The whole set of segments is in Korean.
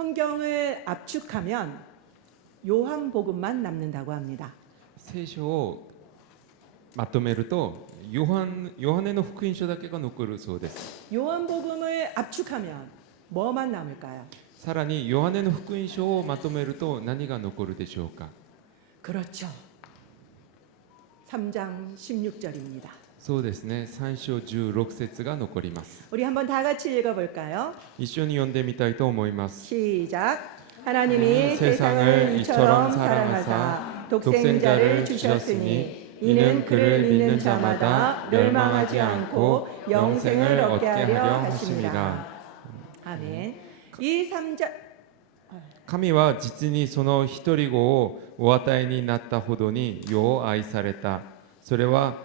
성경을 압축하면 요한복음만 남는다고 합니다. 聖書をまとめるとヨハネの福音書だけが残るそうです。 요한복음을 압축하면 뭐만 남을까요? さらにヨハネの福音書をまとめると何が残るでしょうか。 그렇죠. 3장 16절입니다. そうですね、3章16節が残ります。 우리 한번 다 같이 읽어볼까요? 一緒に読んでみたいと思います。 시작. 하나님이 세상을 이처럼 사랑하사 독생자를 주셨으니 이는 그를 믿는 자마다 멸망하지 않고 영생을 얻게 하려 하심이라. 아멘. 이 3장 神は実にその一人子をお与えになったほどに世を愛された。それは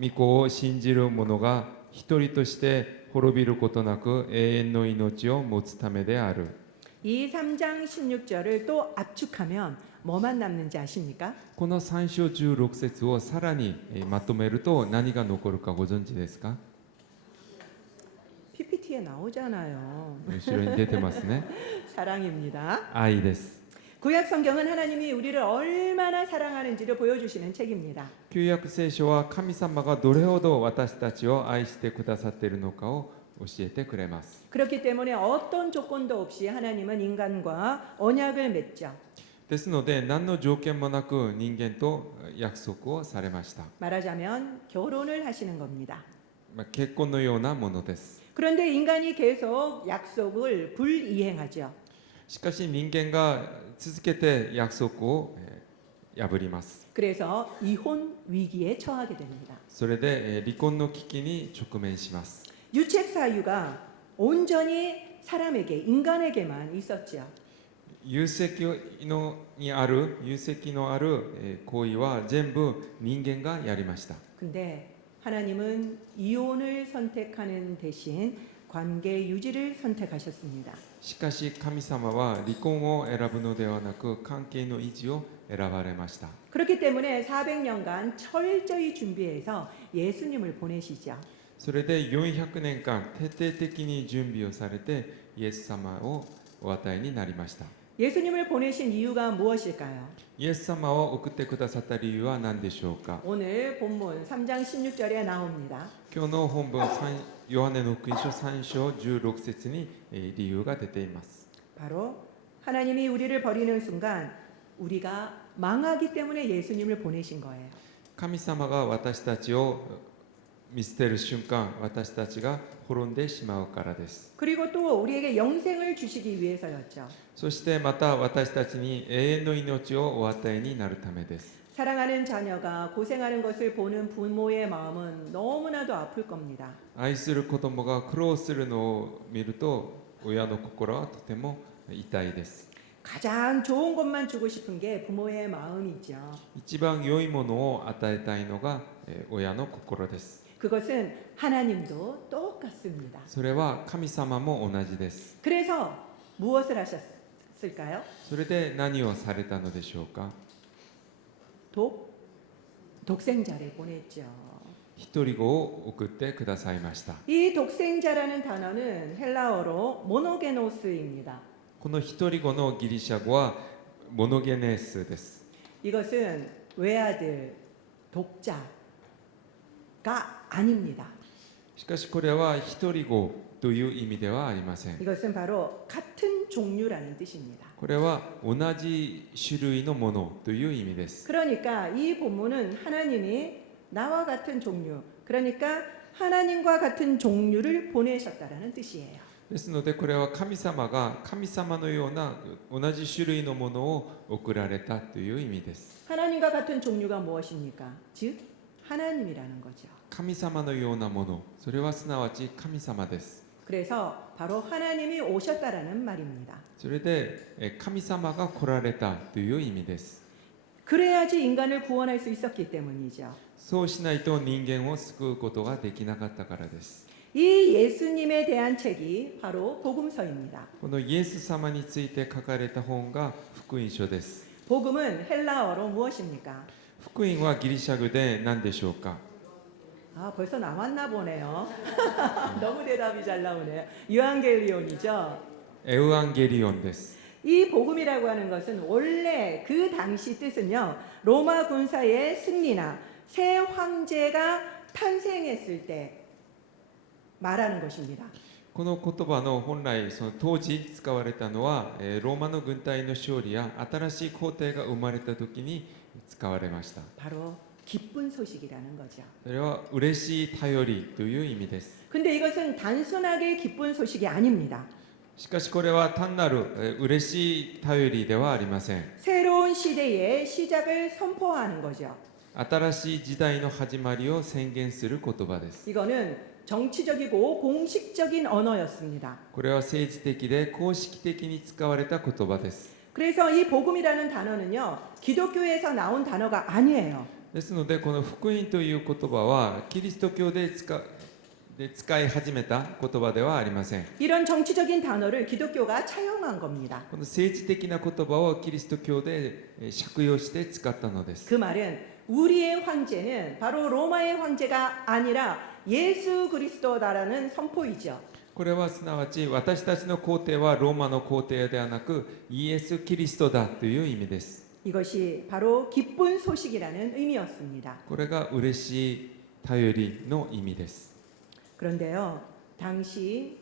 御子を信じる者が一人として滅びることなく永遠の命を持つためである。 이 3장 16절을 또 압축하면 뭐만 남는지 아십니까? この3章16節をさらにまとめると何が残るかご存知ですか？ PPT에 나오잖아요. 後ろに出てますね。 사랑입니다. 愛です。 구약 성경은 하나님이 우리를 얼마나 사랑하는지를 보여주시는 책입니다. 旧約聖書は神様がどれほど私たちを愛してくださっているのかを教えてくれます。 그렇기 때문에 어떤 조건도 없이 하나님은 인간과 언약을 맺죠. ですので何の条件もなく人間と約束をされました。 말하자면 결혼을 하시는 겁니다. 結婚のようなものです。 그런데 인간이 계속 약속을 불이행하죠. しかし人間が続けて約束を破ります。 그래서 이혼 위기에 처하게 됩니다. それで離婚の危機に直面します。 유책 사유가 온전히 사람에게 인간에게만 있었죠. 有責のある行為は全部人間がやりました。 근데 하나님은 이혼을 선택하는 대신 관계 유지를 선택하셨습니다. しかし神様は離婚を選ぶのではなく関係の維持を選ばれました。 그렇기 때문에 400년간 철저히 준비해서 예수님을 보내시죠. それで400年間徹底的に準備をされてイエス様をお与えになりました。 예수님을 보내신 이유가 무엇일까요? イエス様を送ってくださった理由は何でしょうか。 오늘 본문 3장 16절에 나옵니다. 今日の本文ヨハネの福音書3章16節に理由が出ています。 바로 하나님이 우리를 버리는 순간 우리가 망하기 때문에 예수님을 보내신 거예요. 神様が私たちを見捨てる瞬間、私たちが滅んでしまうからです。 그리고 또 우리에게 영생을 주시기 위해서였죠. そしてまた私たちに永遠の命をお与えになるためです。 사랑하는 자녀가 고생하는 것을 보는 부모의 마음은 너무나도 아플 겁니다. 愛する子供が苦労するのを見ると親の心はとても痛いです。 가장 좋은 것만 주고 싶은 게 부모의 마음이죠. 一番良いものを与えたいのが親の心です。 그것은 하나님도 똑같습니다. それは神様も同じです。 그래서 무엇을 하셨을까요? それで何をされたのでしょうか。 독생자를 보냈죠. 一人子を送ってくださいました。 이 독생자라는 단어는 헬라어로 모노게노스입니다. この一人子のギリシャ語はモノゲネスです。 이것은 외아들, 독자가 아닙니다. しかしこれは一人子という意味ではありません。 이것은 바로 같은 종류라는 뜻입니다. これは同じ種類のものという意味です。 그러니까 이 본문은 하나님이 나와 같은 종류, 그러니까 하나님과 같은 종류를 보내셨다라는 뜻이에요. ですのでこれは神様が神様のような同じ種類のものを送られたという意味です。 하나님과 같은 종류가 무엇입니까? 즉 하나님이라는 거죠. 神様のようなもの、それはすなわち神様です。 그래서 바로 하나님이 오셨다라는 말입니다. それで神様が来られたという意味です。 그래야지 인간을 구원할 수 있었기 때문이죠. そうしないと人間を救うことができなかったからです。 이 예수님에 대한 책이 바로 복음서입니다. このイエス様について書かれた本が福音書です。 복음은 헬라어로 무엇입니까? 福音はギリシャ語で何でしょうか。 아, 벌써 남았나 보네요. 너무 대답이 잘 나오네요. 유앙겔리온이죠. エウアンゲリオンです。 이 복음이라고 하는 것은 원래 그 당시 뜻은요, 로마 군사의 승리나 새 황제가 탄생했을 때 말하는 것입니다. この言葉の本来その当時使われたのは、ローマの軍隊の勝利や新しい皇帝が生まれた時に使われました。 바로 기쁜 소식이라는 거죠. それは嬉しい頼りという意味です。 근데 이것은 단순하게 기쁜 소식이 아닙니다. しかしこれは単なる嬉しい頼りではありません。 새로운 시대의 시작을 선포하는 거죠. 新しい時代の始まりを宣言する言葉です。 이거는 정치적이고 공식적인 언어였습니다. これは政治的で公式的に使われた言葉です。 그래서 이 복음이라는 단어는요, 기독교에서 나온 단어가 아니에요. ですのでこの福音という言葉はキリスト教で使い始めた言葉ではありません。 이런 정치적인 단어를 기독교가 차용한 겁니다. この政治的な言葉をキリスト教で借用して使ったのです。 그 말은 우리의 황제는 바로 로마의 황제가 아니라 예수 그리스도다라는 선포이죠. これはすなわち私たちの皇帝はローマの皇帝ではなくイエス・キリストだという意味です。 이것이 바로 기쁜 소식이라는 의미였습니다. これが嬉しい頼りの意味です。 그런데요, 당시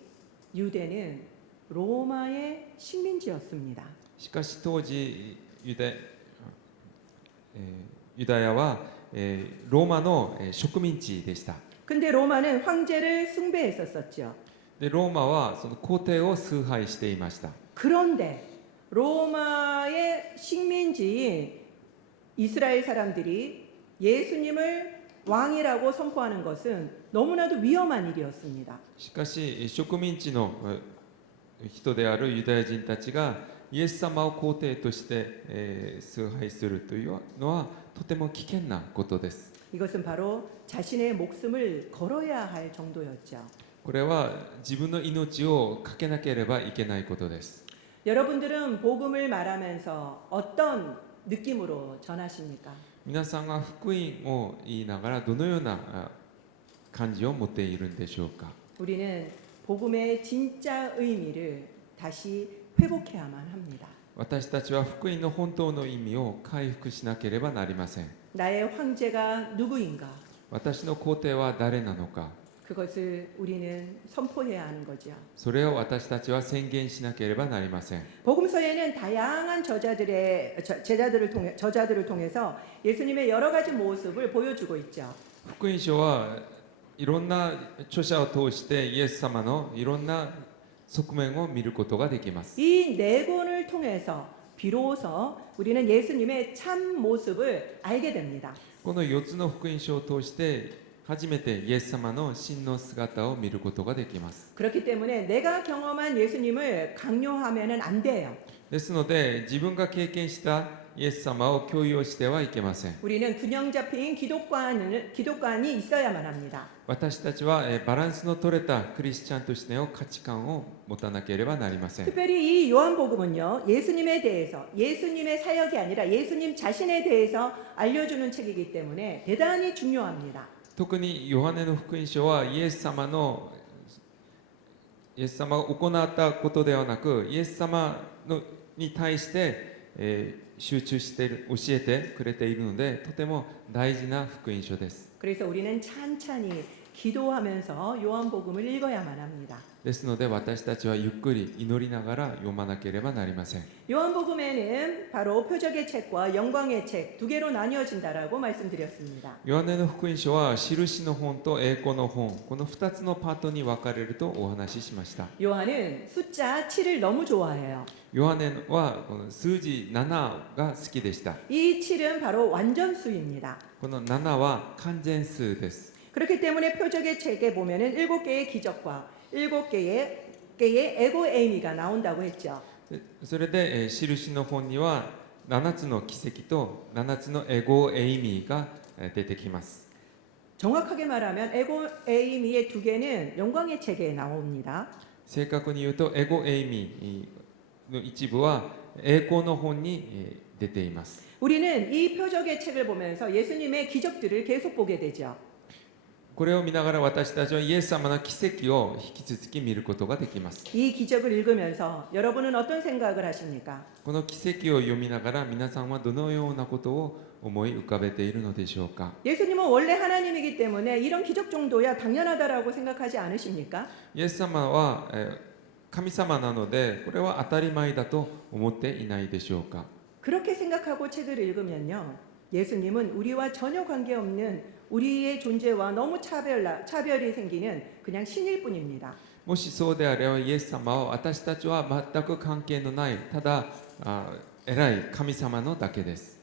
유대는 로마의 식민지였습니다. しかし当時ユダヤは、ローマの植民地でした。 근데 로마는 황제를 숭배했었죠. でローマはその皇帝を崇拝していました。 그런데 로마의 식민지인 이스라엘 사람들이 예수님을 왕이라고 선포하는 것은 너무나도 위험한 일이었습니다. しかし植民地の人であるユダヤ人たちがイエス様を皇帝として、崇拝するというのはとても危険なことです。 이것은 바로 자신의 목숨을 걸어야 할 정도였죠. これは自分の命をかけなければいけないことです。 여러분들은 복음을 말하면서 어떤 느낌으로 전하십니까? 皆さんが福音を言いながらどのような感じを持っているんでしょうか。 우리는 복음의 진짜 의미를 다시 회복해야만 합니다. 私たちは福音の本当の意味を回復しなければなりません。 나의 황제가 누구인가? 私の皇帝は誰なのか。 그것을 우리는 선포해야 하는 거죠. それを私たちは宣言しなければなりません。 복음서에는 다양한 저자들을 통해서 예수님의 여러 가지 모습을 보여주고 있죠. 福音書はいろんな著者を通してイエス様のいろんな側面を見ることができます。 이 네 권을 통해서 비로소 우리는 예수님의 참 모습을 알게 됩니다. この4つの福音書を通して初めてイエス様の真の姿を見ることができます。 그렇기 때문에 내가 경험한 예수님을 강요하면은 안 돼요. ですので自分が経験したイエス様を強要してはいけません。 우리는 균형 잡힌 기독관이 있어야만 합니다. 私たちはバランスの取れたクリスチャンとしての価値観を持たなければなりません。 특별히 이 요한복음은요, 예수님에 대해서, 예수님의 사역이 아니라 예수님 자신에 대해서 알려주는 책이기 때문에 대단히 중요합니다. 特にヨハネの福音書はイエス様が行ったことではなくイエス様に対して、集中して教えてくれているのでとても大事な福音書です。 그래서 우리는 찬찬히 기도하면서 요한복음을 읽어야만 합니다. ですので私たちはゆっくり祈りながら読まなければなりません。 요한복음에는 바로 표적의 책과 영광의 책 두 개로 나뉘어진다라고 말씀드렸습니다. ヨハネの福音書は印の本と栄光の本この2つのパートに分かれるとお話ししました。 요한은 숫자 7을 너무 좋아해요. ヨハネはこの数字7が好きでした。 이 7은 바로 완전수입니다. この7は完全数です。 그렇기 때문에 표적의 책에 보면은 7개의 기적과 7개의 에고 에이미가 나온다고 했죠. それで印の本には7つの奇跡と7つのエゴエイミーが出てきます。 정확하게 말하면 에고 에이미의 두 개는 영광의 책에 나옵니다. 正確に言うとエゴエイミーの一部は栄光の本に出ています。 우리는 이 표적의 책을 보면서 예수님의 기적들을 계속 보게 되죠. これを見ながら私たちはイエス様の奇跡を引き続き見ることができます。 이 기적을 읽으면서 여러분은 어떤 생각을 하십니까? この奇跡を読みながら皆さんはどのようなことを思い浮かべているのでしょうか。 예수님은 원래 하나님이기 때문에 이런 기적 정도야 당연하다라고 생각하지 않으십니까? イエス様は神様なのでこれは当たり前だと思っていないでしょうか。 그렇게 생각하고 책을 읽으면요. 예수님은 우리와 전혀 관계없는 우리의 존재와 너무 차별이 생기는 그냥 신일 뿐입니다. もしそうであればイエス様は私たちは全く関係のないただ偉い神様のだけです。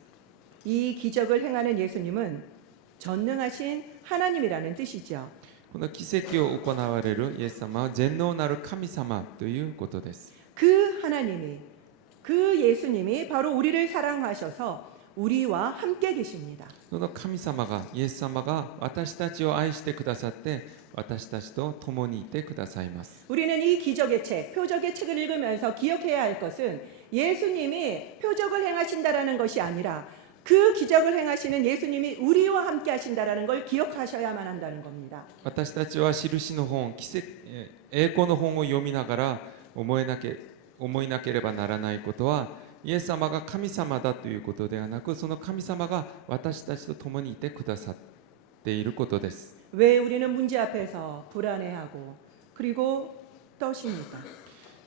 이 기적을 행하는 예수님은 전능하신 하나님이라는 뜻이죠. この奇跡を行われるイエス様は全能なる神様ということです。 그 하나님이 그 예수님이 바로 우리를 사랑하셔서 우리와 함께 계십니다. その神様がイエス様が私たちを愛してくださって私たちと共にいてくださいます。 우리는 이 기적의 책, 표적의 책을 읽으면서 기억해야 할 것은 예수님이 표적을 행하신다라는 것이 아니라 그 기적을 행하시는 예수님이 우리와 함께 하신다라는 걸 기억하셔야만 한다는 겁니다. 私たちは印の本、栄光の本を読みながら思いなければならないことはイエス様が神様だということではなくその神様が私たちと共にいてくださっていることです。 왜 우리는 문제 앞에서 불안해하고 그리고 떠십니까?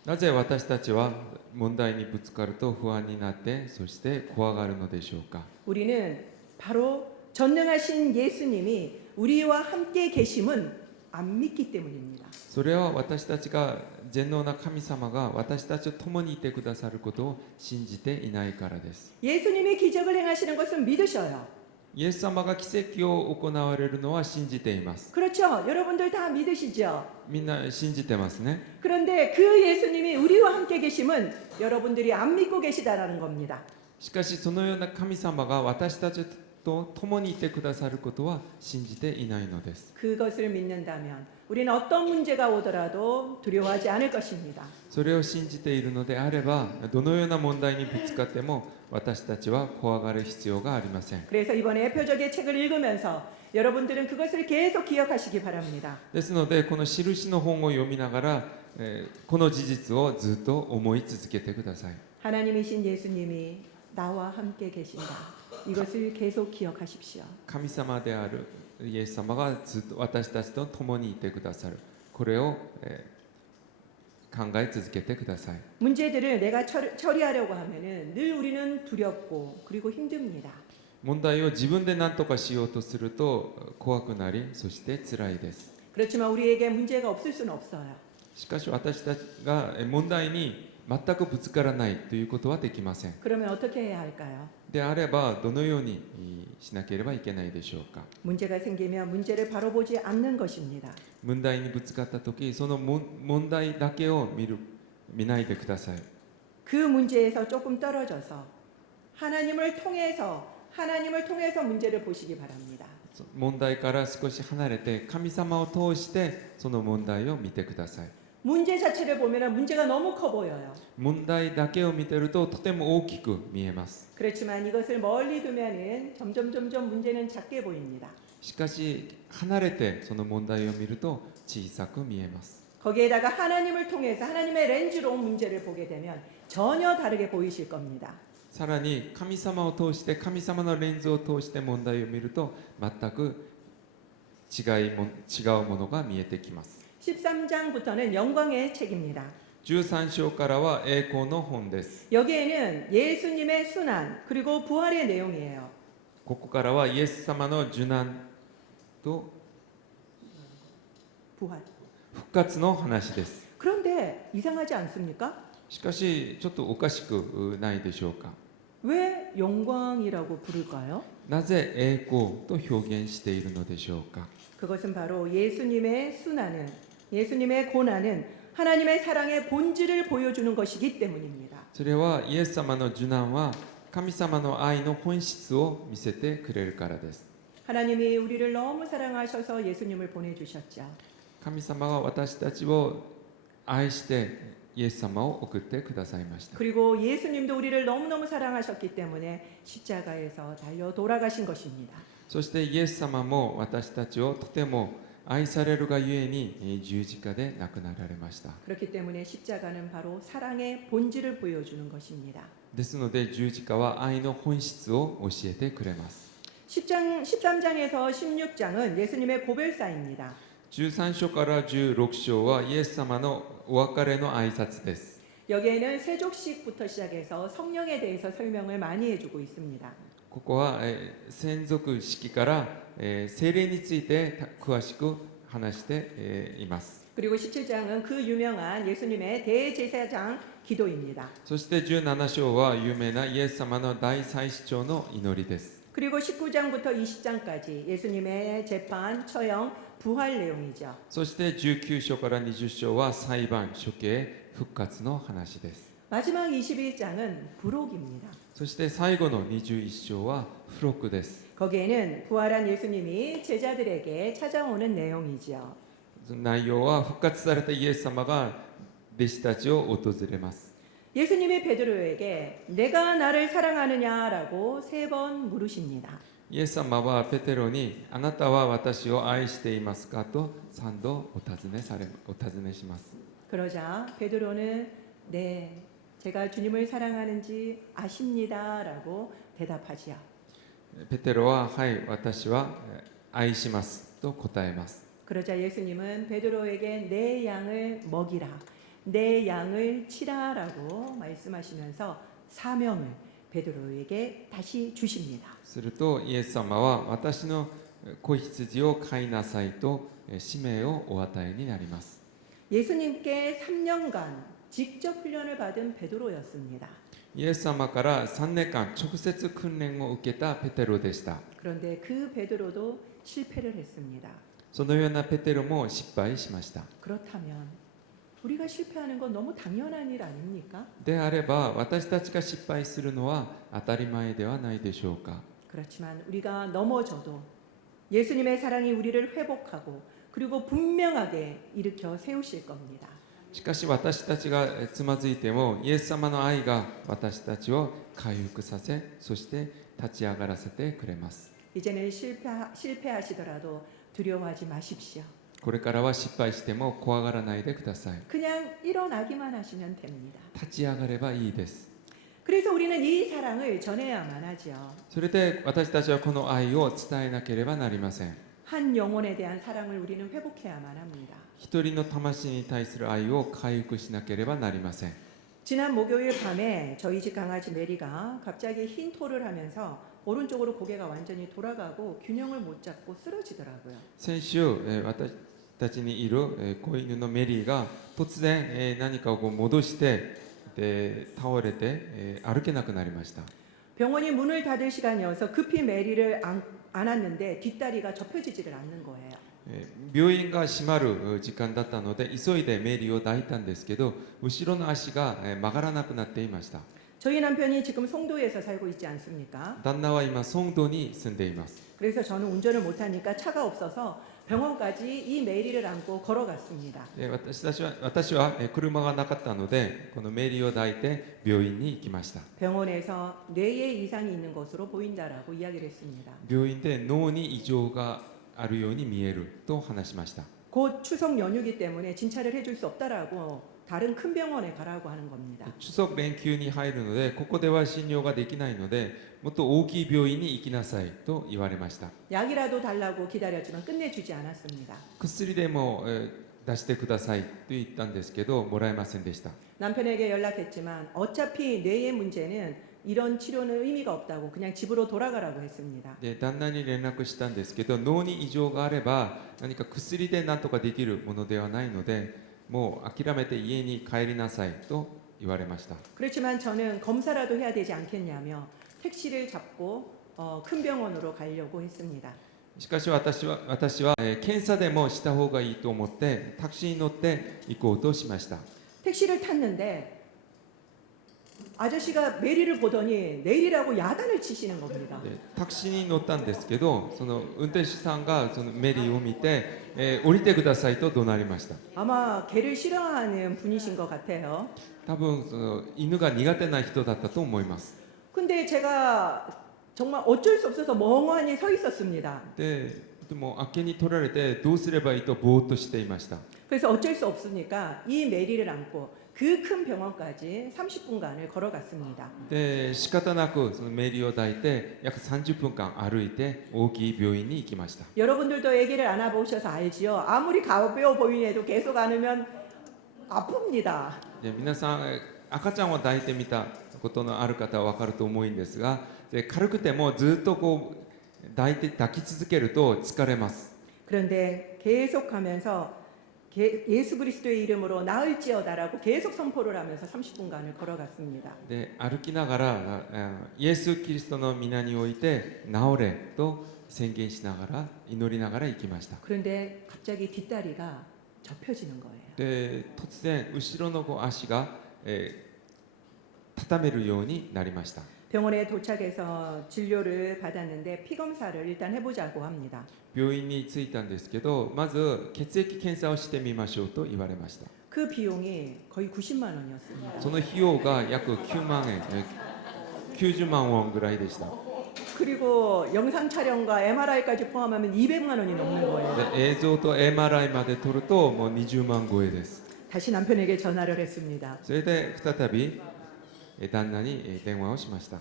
なぜ私たちは問題にぶつかると不安になってそして怖がるのでしょうか。 우리는 바로 전능하신 예수님이 우리와 함께 계심은 안 믿기 때문입니다. それは私たちが全能な神様が私たちと共にいてくださることを信じていないからです。 예수님이 기적을 행하시는 것은 믿으셔요. イエス様が奇跡を行われるのは信じています。 그렇죠. 여러분들 다 믿으시죠. みんな信じてますね。 그런데 그 예수님이 우리와 함께 계심은 여러분들이 안 믿고 계시다라는 겁니다. しかしそのような神様が私たちと共にいてくださることは信じていないのです。 그것을 믿는다면 우리는 어떤 문제가 오더라도 두려워하지 않을 것입니다. それを信じているのであればどのような問題にぶつかっても私たちは怖がる必要がありません。 그래서 이번에 표적의 책을 읽으면서 여러분들은 그것을 계속 기억하시기 바랍니다. ですのでこの印の本を読みながら、この事実をずっと思い続けてください。 하나님이신 예수님이 나와 함께 계신다. 이것을 계속 기억하십시오. 神様であるイエス様がずっと私たちと共にいてくださるこれを、考え続けてください。 문제들을 내가 처리하려고 하면은 늘 우리는 두렵고 그리고 힘듭니다. 問題を自分で何とかしようとすると怖くなりそして辛いです。 그렇지만 우리에게 문제가 없을 수는 없어요. しかし私たちが問題に全くぶつからないということはできません。 그러면 어떻게 해야 할까요? であればどのようにしなければいけないでしょうか。 문제가 생기면 문제를 바로 보지 않는 것입니다. 問題にぶつかった時その問題だけを見ないでください。 그 문제에서 조금 떨어져서 하나님을 통해서 문제를 보시기 바랍니다. 問題から少し離れて神様を通してその問題を見てください。 문제 자체를 보면 문제가 너무 커 보여요. 問題だけを見てるととても大きく見えます。 그렇지만 이것을 멀리 두면은 점점 문제는 작게 보입니다. しかし離れてその問題を見ると小さく見えます。 거기에다가 하나님을 통해서 하나님의 렌즈로 문제를 보게 되면 전혀 다르게 보이실 겁니다. さらに神様を通して神様のレンズを通して問題を見ると全く違うものが見えてきます。 13장부터는 영광의 책입니다. 13章からは栄光の本です。 여기에는 예수님의 순환 그리고 부활의 내용이에요. ここからはイエス様の受難と 부활. 復活の話です。 그런데 이상하지 않습니까? しかしちょっとおかしくないでしょうか。 왜 영광이라고 부를까요? なぜ栄光と表現しているのでしょうか。 그것은 바로 예수님의 순환은 예수님의 고난은 하나님의 사랑의 본질을 보여주는 것이기 때문입니다. それはイエス様の受難は神様の愛の本質を見せてくれるからです。 하나님이 우리를 너무 사랑하셔서 예수님을 보내주셨죠. 神様は私たちを愛してイエス様を送ってくださいました。 그리고 예수님도 우리를 너무너무 사랑하셨기 때문에 십자가에서 달려 돌아가신 것입니다. そしてイエス様も私たちをとても愛されるがゆえに十字架で亡くなられました。 그렇기 때문에 십자가는 바로 사랑의 본질을 보여주는 것입니다. ですので十字架は愛の本質を教えてくれます。 13장에서 16장은 예수님의 고별사입니다. 13章から16章はイエス様のお別れの挨拶です。 여기에는 세족식부터 시작해서 성령에 대해서 설명을 많이 해주고 있습니다. ここは、専属式から、聖霊について詳しく話して、います。 그리고 17장은 그 유명한 예수님의 대제사장 기도입니다. そして17章は有名なイエス様の大祭司長の祈りです。 그리고 19장부터 20장까지 예수님의 재판, 처형, 부활 내용이죠. そして19章から20章は裁判、処刑、復活の話です。 마지막 21장은 부록입니다. そして最後の21章は付録です。 거기에는 부활한 예수님이 제자들에게 찾아오는 내용이죠. 内容は復活されたイエス様が弟子たちを訪れます。 예수님이 베드로에게 내가 나를 사랑하느냐라고 3번 물으십니다. イエス様はペテロにあなたは私を愛していますかと3度お尋ねします。 그러자 베드로는 네, 제가 주님을 사랑하는지 아십니다라고 대답하지요. ペテロははい、私は愛しますと答えます。 그러자 예수님은 베드로에게 내 양을 먹이라, 내 양을 치라라고 말씀하시면서 사명을 베드로에게 다시 주십니다. するとイエス様は私の子羊を飼いなさいと使命をお与えになります。 예수님께 3년간 직접 훈련을 받은 베드로였습니다. イエス様から3年間直接訓練を受けたペテロでした。 그런데 그 베드로도 실패를 했습니다. そのようなペテロも失敗しました。 그렇다면 우리가 실패하는 건 너무 당연한 일 아닙니까? であれば私たちが失敗するのは当たり前ではないでしょうか。 그렇지만 우리가 넘어져도 예수님의 사랑이 우리를 회복하고 그리고 분명하게 일으켜 세우실 겁니다. しかし私たちがつまずいてもイエス様の愛が私たちを回復させ、そして立ち上がらせてくれます。 이제는 실패하시더라도 두려워하지 마십시오. これからは失敗しても怖がらないでください。 그냥 일어나기만 하시면 됩니다. 立ち上がればいいです。 그래서 우리는 이 사랑을 전해야만 하죠. それで私たちはこの愛を伝えなければなりません。 한 영혼에 대한 사랑을 우리는 회복해야만 합니다. 一人の魂に対する愛を回復しなければなりません。 지난 목요일 밤에 저희 집 강아지 메리가 갑자기 흰 토를 하면서 오른쪽으로 고개가 완전히 돌아가고 균형을 못 잡고 쓰러지더라고요. 先週、私たちにいる、子犬のメリーが突然、何かをこう戻してで倒れて、歩けなくなりました。 병원이 문을 닫을 시간이어서 급히 메리를 안았는데 뒷다리가 접혀지지를 않는 거예요. 病院が閉まる時間だったので急いでメリーを抱いたんですけど後ろの足が曲がらなくなっていました。 저희 남편이 지금 송도에서 살고 있지 않습니까? 旦那は今ソンドに住んでいます。 그래서 저는 운전을 못하니까 차가 없어서 병원까지 이 메리를 안고 걸어갔습니다. 私は車がなかったのでこのメリーを抱いて病院に行きました。 병원에서 뇌에 이상이 있는 것으로 보인다라고 이야기를 했습니다. 病院で脳に異常があるように見えると話しました。 곧 추석 연휴기 때문에 진찰을 해줄 수 없다라고 다른 큰 병원에 가라고 하는 겁니다. 추석連休に入るのでここでは診療ができないのでもっと大きい病院に行きなさいと言われました。 약이라도 달라고 기다렸지만 끝내주지 않았습니다. 薬でも、出してくださいと言ったんですけどもらえませんでした。 남편에게 연락했지만 어차피 뇌의 문제는 이런 치료는 의미가 없다고 그냥 집으로 돌아가라고 했습니다. で旦那に連絡したんですけど脳に異常があれば何か薬で何とかできるものではないのでもう諦めて家に帰りなさいと言われました。 그렇지만 저는 검사라도 해야 되지 않겠냐며 택시를 잡고 큰 병원으로 가려고 했습니다. しかし私は、検査でもした方がいいと思ってタクシーに乗って行こうとしました。 택시를 탔는데 아저씨가 메리를 보더니 내리라고 야단을 치시는 겁니다. でタクシーに乗ったんですけどその運転手さんがそのメリーを見て、降りてくださいと怒鳴りました。 아마 개를 싫어하는 분이신 것 같아요. 多分その犬が苦手な人だったと思います。 근데 제가 정말 어쩔 수 없어서 멍하니 서 있었습니다. ででもあっけに取られてどうすればいいとぼーっとしていました。 그래서 어쩔 수 없으니까 이 메리를 안고 그 큰 병원까지 30분간을 걸어갔습니다. で仕方なくそのメリーを抱いて約30分間歩いて大きい病院に行きました。 여러분들도 아기를 안아보셔서 알지요. 아무리 가벼워 보이해도 계속 안으면 아픕니다. で皆さん赤ちゃんを抱いてみたことのある方は分かると思うんですが、で軽くてもずっとこう抱き続けると疲れます。 그런데 계속하면서 예수 그리스도의 이름으로 나을지어다라고 계속 선포를 하면서 30분간을 걸어갔습니다. で歩きながらイエス・キリストの皆において治れと宣言しながら祈りながら行きました。 그런데 갑자기 뒷다리가 접혀지는 거예요. で突然後ろのこう足が、畳めるようになりました。 병원에 도착해서 진료를 받았는데 피 검사를 일단 해보자고 합니다. 病院に着いたんですけど、まず血液検査をしてみましょうと言われました。 그 비용이 거의 90만 원이었습니다. その費用が約9万円、90万ウォンぐらいでした。 그리고 영상 촬영과 MRI까지 포함하면 200만 원이 넘는 거예요. で映像と MRI まで撮るともう20万超えです。 다시 남편에게 전화를 했습니다. それで再び旦那に電話をしました。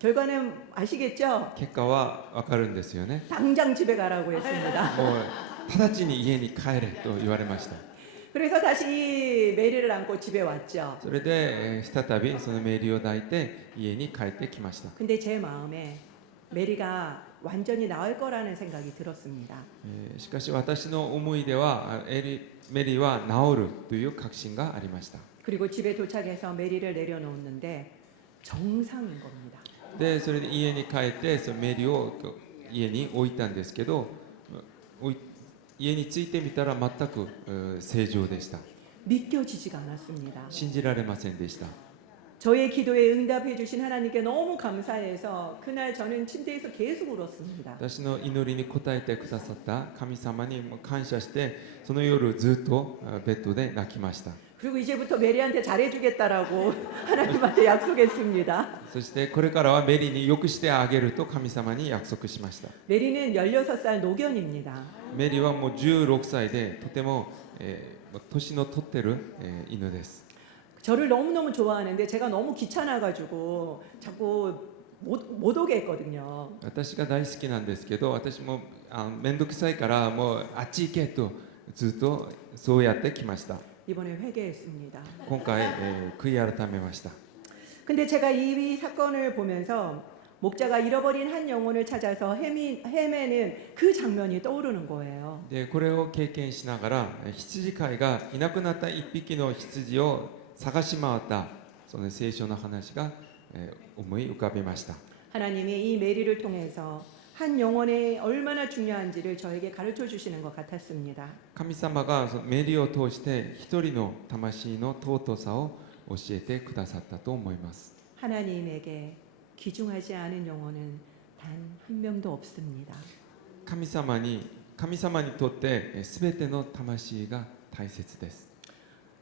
결과는 아시겠죠? 結果は分かるんですよね。 당장 집에 가라고 했습니다. もう直ちに家に帰れと言われました。 그래서 다시 메리를 안고 집에 왔죠. それで再びそのメリーを抱いて家に帰ってきました。 근데 제 마음에 메리가 완전히 나을 거라는 생각이 들었습니다. しかし私の思いではメリーは治るという確信がありました。 그리고 집에 도착해서 메리를 내려놓는데 정상인 겁니다. でそれで家に帰ってそのメリーを家に置いたんですけど、家に着いてみたら全く正常でした。 믿겨지지가 않았습니다. 信じられませんでした。 저의 기도에 응답해 주신 하나님께 너무 감사해서 그날 저는 침대에서 계속 울었습니다. 私の祈りに応えてくださった神様にも感謝して、その夜ずっとベッドで泣きました。 그리고 이제부터 메리한테 잘해주겠다라고 하나님한테 약속했습니다. そしてこれからはメリーによくしてあげると神様に約束しました。 메리는 16살 노견입니다. メリーはもう16歳でとても、年の取ってる、犬です。 저를 너무너무 좋아하는데 제가 너무 귀찮아가지고 자꾸 못 오게 했거든요. 私が大好きなんですけど、私も面倒くさいからもうあっち行けとずっとそうやってきました。 이번에 회개했습니다. 今回、悔い改めました。 근데 제가 이 사건을 보면서 목자가 잃어버린 한 영혼을 찾아서 헤매는 그 장면이 떠오르는 거예요. でこれを経験しながら羊飼いがいなくなった一匹の羊を探し回ったその聖書の話が、思い浮かびました。 하나님이 이 메리를 통해서 한 영혼이 얼마나 중요한지를 저에게 가르쳐 주시는 것 같았습니다. 神様がそのメリーを通して一人の魂の尊さを教えてくださったと思います。 하나님에게 귀중하지 않은 영혼은 단 한 명도 없습니다. 神様にとって全ての魂が大切です。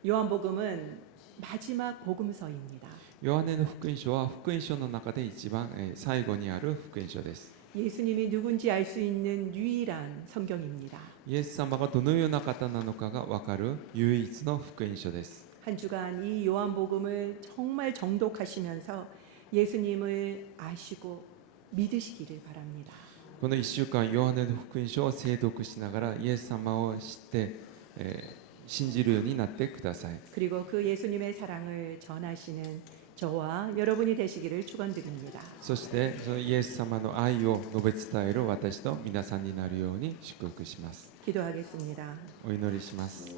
요한복음은 마지막 복음서입니다. ヨハネの福音書は福音書の中で一番最後にある福音書です。 예수님이 누군지 알 수 있는 유일한 성경입니다. イエス様がどのような方なのかが分かる唯一の福音書です。 한 주간 이 요한복음을 정말 정독하시면서 예수님을 아시고 믿으시기를 바랍니다. この1週間、ヨハネの福音書を精読しながらイエス様を知って、信じるようになってください。 그리고 그 예수님의 사랑을 전하시는 저와 여러분이 되시기를 축원드립니다. そしてそのイエス様の愛を述べ伝える私と皆さんになるように祝福します。 기도하겠습니다. お祈りします。